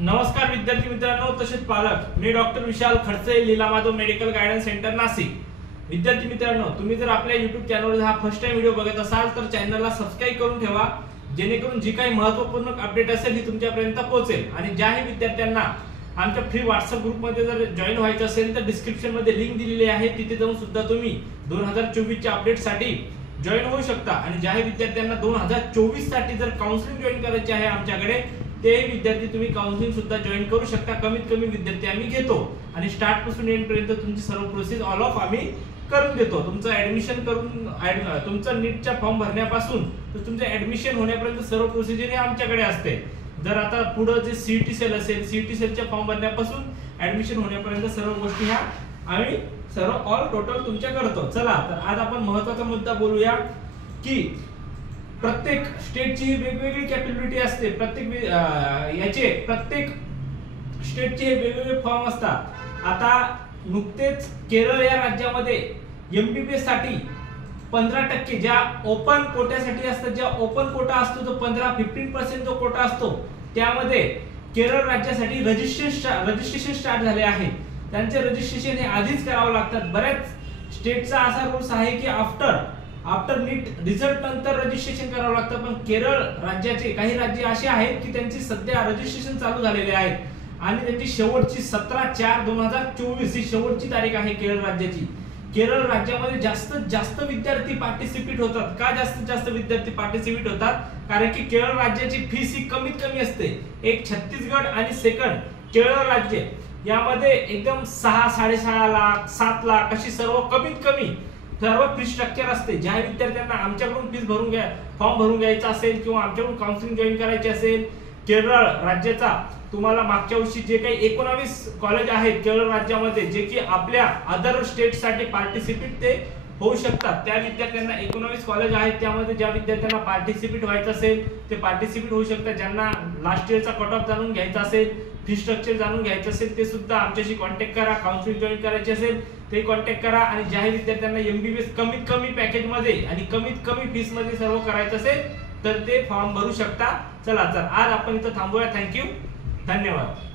नमस्कार विद्यार्थी मित्रांनो तसेच पालक, मी doctor Vishal Khadse, Leela Madhav medical guidance centre Nashik. विद्यार्थी मित्रांनो, तुम्ही जर आपल्या YouTube चॅनलवर हा फर्स्ट टाइम व्हिडिओ बघत असाल तर चॅनलला सबस्क्राइब करून ठेवा, जेणेकरून जी काही महत्त्वपूर्ण अपडेट असेल ही तुमच्यापर्यंत पोहोचेल। आणि ज्याही विद्यार्थ्यांना आमच्या फ्री WhatsApp ग्रुप मध्ये जर जॉइन व्हायचं असेल तर डिस्क्रिप्शन मध्ये लिंक दिलेली आहे, तिथे जाऊन सुद्धा तुम्ही 2024 च्या अपडेट साठी जॉइन होऊ शकता। आणि ज्याही विद्यार्थ्यांना 2024 साठी जर काउन्सिलिंग जॉइन करायची आहे आमच्याकडे, ते विद्यार्थी तुम्ही काउन्सिलिंग सुद्धा जॉइन करू शकता। कमीत कमी विद्यार्थी आम्ही घेतो आणि स्टार्ट पासून एंड पर्यंत तुमची सर्व प्रोसेस ऑल ऑफ आम्ही करून देतो। तुमचं ऍडमिशन करून तुमचं नीटचा फॉर्म भरण्यापासून तर तुमचं ऍडमिशन होण्यापर्यंत सर्व प्रोसिजर हे आमच्याकडे असते। जर आता पुढे जे सीईटी सेल असेल, सीईटी सेलच्या फॉर्म भरण्यापासून ऍडमिशन होण्यापर्यंत सर्व गोष्टी ह्या आम्ही सर्व ऑल टोटल तुमच्या करतो। चला तर आज आपण महत्त्वाचा मुद्दा बोलूया की प्रत्येक स्टेटची वेगवेगळी कॅपॅबिलिटी असते, प्रत्येक स्टेटचे वेगवेगळे फॉर्म असतात। आता नुकतेच केरळ या राज्यामध्ये एमबीबीएस साठी 15% ज्या ओपन कोट्यासाठी असतात, ज्या ओपन कोटा असतो तो 15% जो कोटा असतो, त्यामध्ये केरळ राज्यासाठी रजिस्ट्रेशन स्टार्ट झाले आहे। त्यांचे रजिस्ट्रेशन हे आधीच करावं लागतात। बऱ्याच स्टेटचा असा रूल्स आहे की आफ्टर नीट रिझल्ट नंतर रजिस्ट्रेशन करावं लागतं, पण केरळ राज्याचे काही राज्य असे आहेत की त्यांची सध्या रजिस्ट्रेशन चालू झालेले आहेत आणि त्यांची शेवटची 17/4/2024 ही शेवटची तारीख आहे केरळ राज्याची। केरळ राज्यामध्ये जास्तीत जास्त विद्यार्थी पार्टिसिपेट होतात। का जास्तीत जास्त विद्यार्थी पार्टिसिपेट होतात? कारण की केरळ राज्याची फीस ही कमीत कमी असते। एक छत्तीसगड आणि सेकंड केरळ राज्य यामध्ये एकदम 6-6.5 लाख 7 लाख अशी सर्व कमीत कमी सर्व फी स्ट्रक्चर असते। ज्या विद्यार्थ्यांना आमच्याकडून फीस फॉर्म भरून घ्यायचा असेल किंवा आमच्याकडून काउन्सिलिंग जॉइन करायची असेल, केरळ राज्याचा तुम्हाला मागच्या वर्षी जे काही 19 कॉलेज आहेत केरळ राज्यामध्ये, जे की आपल्या अदर स्टेट साठी पार्टिसिपेट ते होऊ शकतात, त्या विद्यार्थ्यांना 19 कॉलेज आहेत, त्यामध्ये ज्या विद्यार्थ्यांना पार्टिसिपेट व्हायचं असेल ते पार्टिसिपेट होऊ शकतात। ज्यांना लास्ट इयरचा कट ऑफ जाणून घ्यायचा असेल, फी स्ट्रक्चर जाणून घ्यायचं असेल, ते सुद्धा आमच्याशी कॉन्टॅक्ट करा। काउन्सिलिंग जॉइन करायची असेल ते कॉन्टॅक्ट करा। आणि ज्याही विद्यार्थ्यांना एमबीबीएस कमीत कमी पॅकेज मध्ये आणि कमीत कमी फीस मध्ये सर्व करायचं असेल तर ते फॉर्म भरू शकता। चला तर आज आपण इथं थांबूया। थँक्यू, धन्यवाद।